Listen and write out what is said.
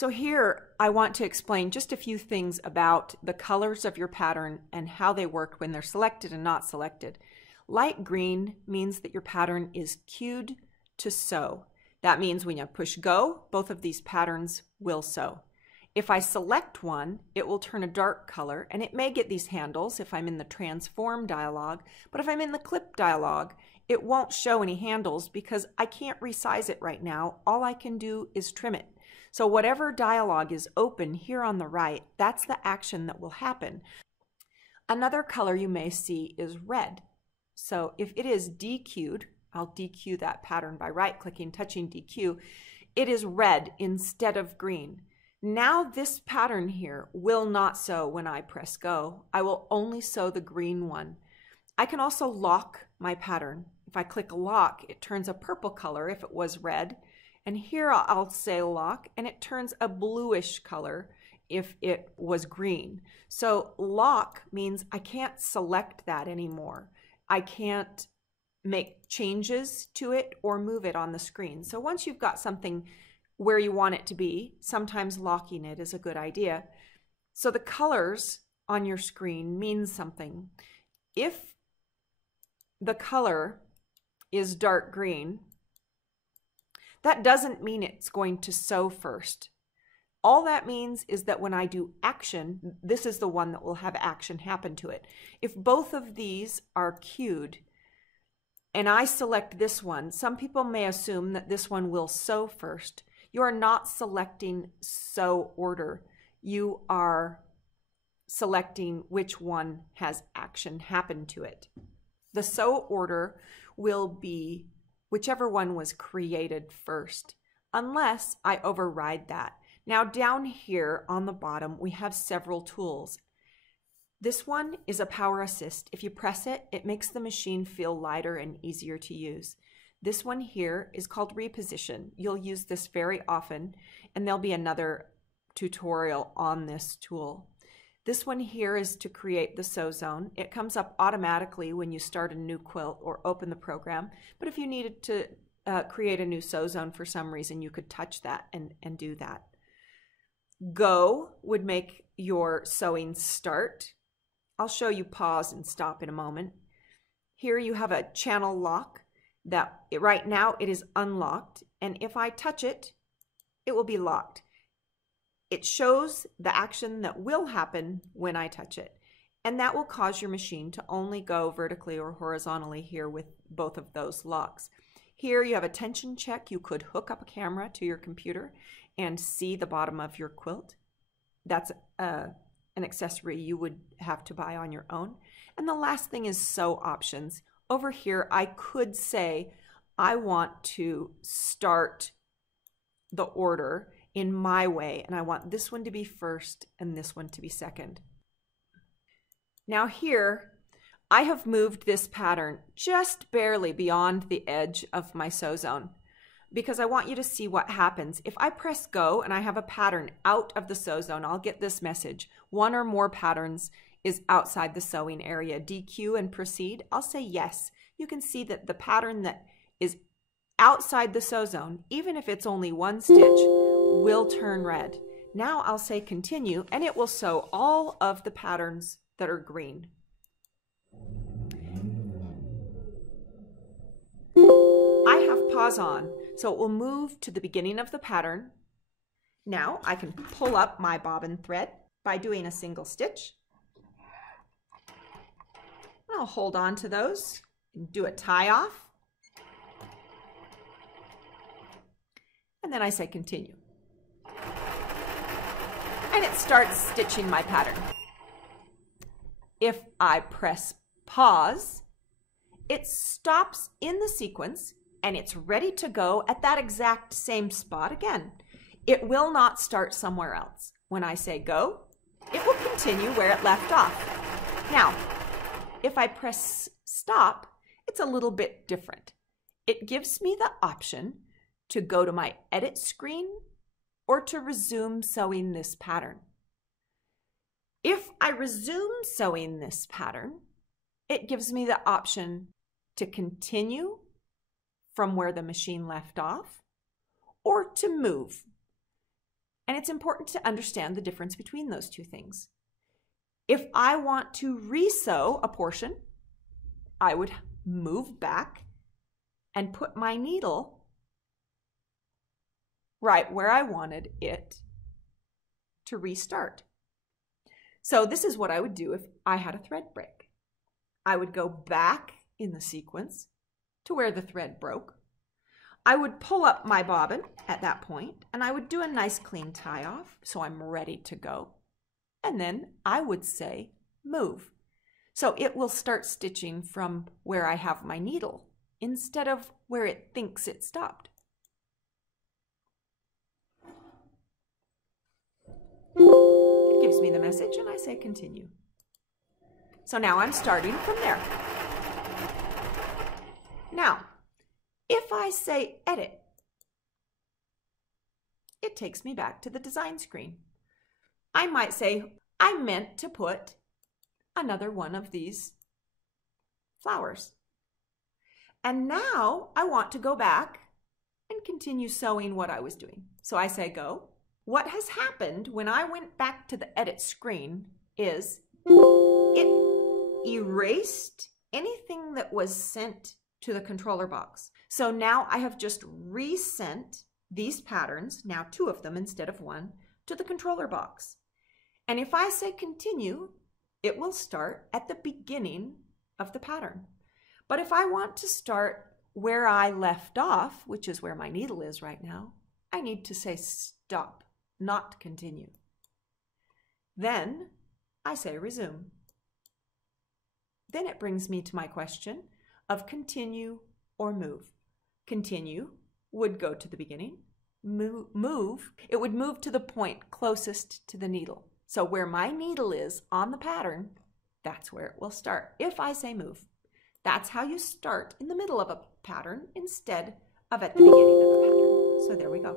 So here I want to explain just a few things about the colors of your pattern and how they work when they're selected and not selected. Light green means that your pattern is queued to sew. That means when you push go, both of these patterns will sew. If I select one, it will turn a dark color, and it may get these handles if I'm in the transform dialog, but if I'm in the clip dialog, it won't show any handles because I can't resize it right now. All I can do is trim it. So whatever dialog is open here on the right, that's the action that will happen. Another color you may see is red. So if it is dequeued, I'll dequeue that pattern by right-clicking, touching dequeue, it is red instead of green. Now this pattern here will not sew when I press go. I will only sew the green one. I can also lock my pattern. If I click lock, it turns a purple color if it was red. And here I'll say lock, and it turns a bluish color if it was green. So lock means I can't select that anymore. I can't make changes to it or move it on the screen. So once you've got something where you want it to be, sometimes locking it is a good idea. So the colors on your screen mean something. If the color is dark green, that doesn't mean it's going to sew first. All that means is that when I do action, this is the one that will have action happen to it. If both of these are queued and I select this one, some people may assume that this one will sew first. You are not selecting sew order. You are selecting which one has action happen to it. The sew order will be whichever one was created first, unless I override that. Now down here on the bottom, we have several tools. This one is a power assist. If you press it, it makes the machine feel lighter and easier to use. This one here is called Reposition. You'll use this very often, and there'll be another tutorial on this tool. This one here is to create the sew zone. It comes up automatically when you start a new quilt or open the program, but if you needed to create a new sew zone for some reason, you could touch that and do that. Go would make your sewing start. I'll show you pause and stop in a moment. Here you have a channel lock that right now it is unlocked, and if I touch it, it will be locked. It shows the action that will happen when I touch it, and that will cause your machine to only go vertically or horizontally here with both of those locks. Here you have a tension check. You could hook up a camera to your computer and see the bottom of your quilt. That's an accessory you would have to buy on your own. And the last thing is sew options. Over here I could say I want to start the order in my way, and I want this one to be first and this one to be second. Now here, I have moved this pattern just barely beyond the edge of my sew zone because I want you to see what happens. If I press go and I have a pattern out of the sew zone, I'll get this message. One or more patterns is outside the sewing area. DQ and proceed. I'll say yes. You can see that the pattern that is outside the sew zone, even if it's only one stitch, will turn red. Now I'll say continue, and it will sew all of the patterns that are green. I have pause on, so it will move to the beginning of the pattern. Now I can pull up my bobbin thread by doing a single stitch. I'll hold on to those and do a tie off. And then I say continue. And it starts stitching my pattern. If I press pause, it stops in the sequence and it's ready to go at that exact same spot again. It will not start somewhere else. When I say go, it will continue where it left off. Now, if I press stop, it's a little bit different. It gives me the option to go to my edit screen or to resume sewing this pattern. If I resume sewing this pattern, it gives me the option to continue from where the machine left off or to move. And it's important to understand the difference between those two things. If I want to resew a portion, I would move back and put my needle right where I wanted it to restart. So this is what I would do if I had a thread break. I would go back in the sequence to where the thread broke. I would pull up my bobbin at that point, and I would do a nice clean tie off so I'm ready to go. And then I would say move. So it will start stitching from where I have my needle instead of where it thinks it stopped. It gives me the message and I say continue. So now I'm starting from there. Now, if I say edit, it takes me back to the design screen. I might say, I meant to put another one of these flowers. And now I want to go back and continue sewing what I was doing. So I say go. What has happened when I went back to the edit screen is it erased anything that was sent to the controller box. So now I have just resent these patterns, now 2 of them instead of 1, to the controller box. And if I say continue, it will start at the beginning of the pattern. But if I want to start where I left off, which is where my needle is right now, I need to say stop, not continue. Then I say resume. Then it brings me to my question of continue or move. Continue would go to the beginning. Move, it would move to the point closest to the needle. So where my needle is on the pattern, that's where it will start. If I say move, that's how you start in the middle of a pattern instead of at the beginning of the pattern. So there we go.